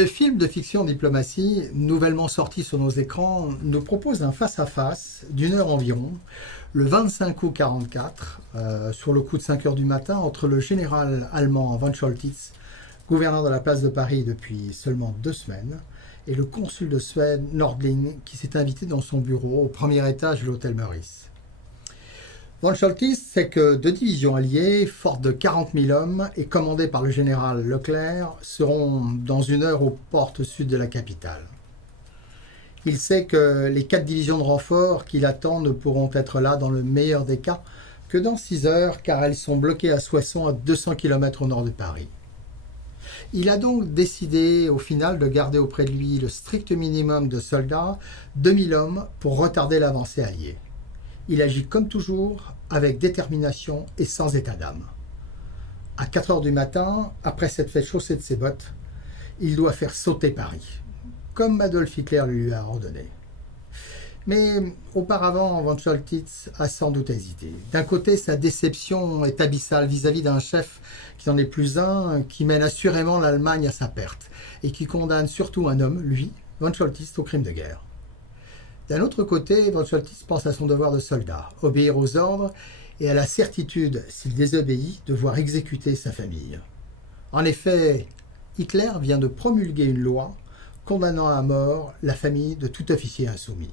Le film de fiction Diplomatie, nouvellement sorti sur nos écrans, nous propose un face-à-face d'une heure environ, le 25 août 1944, sur le coup de 5 heures du matin, entre le général allemand von Choltitz, gouverneur de la place de Paris depuis seulement 2 semaines, et le consul de Suède, Nordling, qui s'est invité dans son bureau au premier étage de l'hôtel Meurice. Von Choltitz sait que 2 divisions alliées, fortes de 40 000 hommes et commandées par le général Leclerc, seront dans 1 heure aux portes sud de la capitale. Il sait que les 4 divisions de renfort qui l'attendent ne pourront être là dans le meilleur des cas que dans 6 heures, car elles sont bloquées à Soissons, à 200 km au nord de Paris. Il a donc décidé au final de garder auprès de lui le strict minimum de soldats, 2000 hommes, pour retarder l'avancée alliée. Il agit comme toujours, avec détermination et sans état d'âme. À 4 heures du matin, après s'être fait chausser de ses bottes, il doit faire sauter Paris, comme Adolf Hitler lui a ordonné. Mais auparavant, von Choltitz a sans doute hésité. D'un côté, sa déception est abyssale vis-à-vis d'un chef qui n'en est plus un, qui mène assurément l'Allemagne à sa perte, et qui condamne surtout un homme, lui, von Choltitz, au crime de guerre. D'un autre côté, von Choltitz pense à son devoir de soldat, obéir aux ordres et à la certitude, s'il désobéit, de voir exécuter sa famille. En effet, Hitler vient de promulguer une loi condamnant à mort la famille de tout officier insoumis.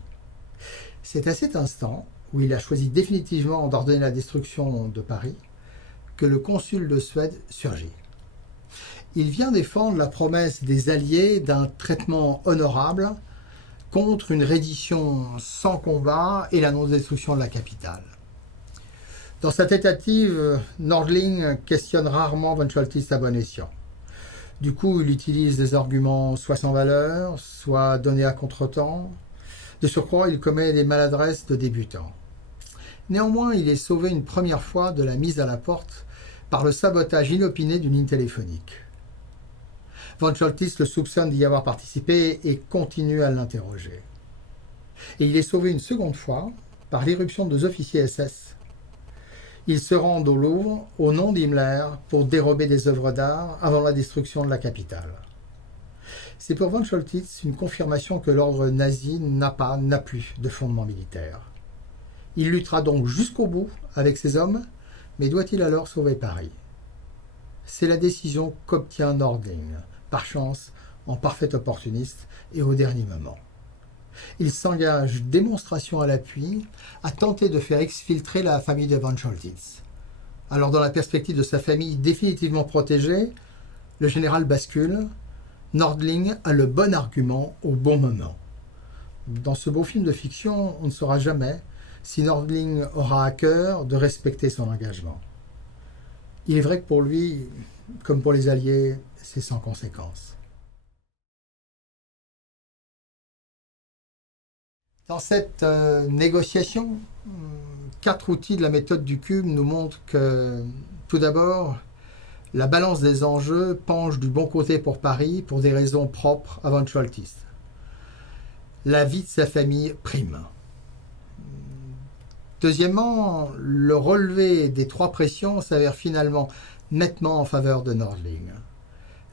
C'est à cet instant, où il a choisi définitivement d'ordonner la destruction de Paris, que le consul de Suède surgit. Il vient défendre la promesse des Alliés d'un traitement honorable contre une reddition sans combat et la non-destruction de la capitale. Dans sa tentative, Nordling questionne rarement von Choltitz à bon escient. Du coup, il utilise des arguments soit sans valeur, soit donnés à contretemps. De surcroît, il commet des maladresses de débutant. Néanmoins, il est sauvé une première fois de la mise à la porte par le sabotage inopiné d'une ligne téléphonique. Von Choltitz le soupçonne d'y avoir participé et continue à l'interroger. Et il est sauvé une seconde fois par l'irruption de 2 officiers SS. Ils se rendent au Louvre au nom d'Himmler pour dérober des œuvres d'art avant la destruction de la capitale. C'est pour von Choltitz une confirmation que l'ordre nazi n'a plus de fondement militaire. Il luttera donc jusqu'au bout avec ses hommes, mais doit-il alors sauver Paris? C'est la décision qu'obtient Nordling, par chance, en parfait opportuniste et au dernier moment. Il s'engage, démonstration à l'appui, à tenter de faire exfiltrer la famille de von Choltitz. Alors, dans la perspective de sa famille définitivement protégée, le général bascule. Nordling a le bon argument au bon moment. Dans ce beau film de fiction, on ne saura jamais si Nordling aura à cœur de respecter son engagement. Il est vrai que pour lui, comme pour les Alliés, c'est sans conséquence. Dans cette négociation, 4 outils de la méthode du cube nous montrent que, tout d'abord, la balance des enjeux penche du bon côté pour Paris pour des raisons propres à von Choltitz. La vie de sa famille prime. Deuxièmement, le relevé des 3 pressions s'avère finalement nettement en faveur de Nordling.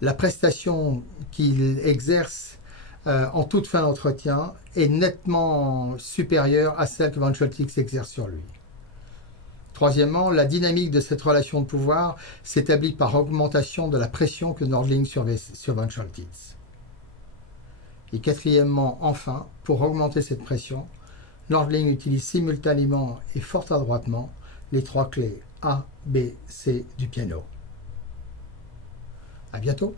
La prestation qu'il exerce en toute fin d'entretien est nettement supérieure à celle que von Choltitz exerce sur lui. Troisièmement, la dynamique de cette relation de pouvoir s'établit par augmentation de la pression que Nordling surveille sur von Choltitz. Et quatrièmement, enfin, pour augmenter cette pression, Nordling utilise simultanément et fort adroitement les 3 clés A, B, C du piano. À bientôt.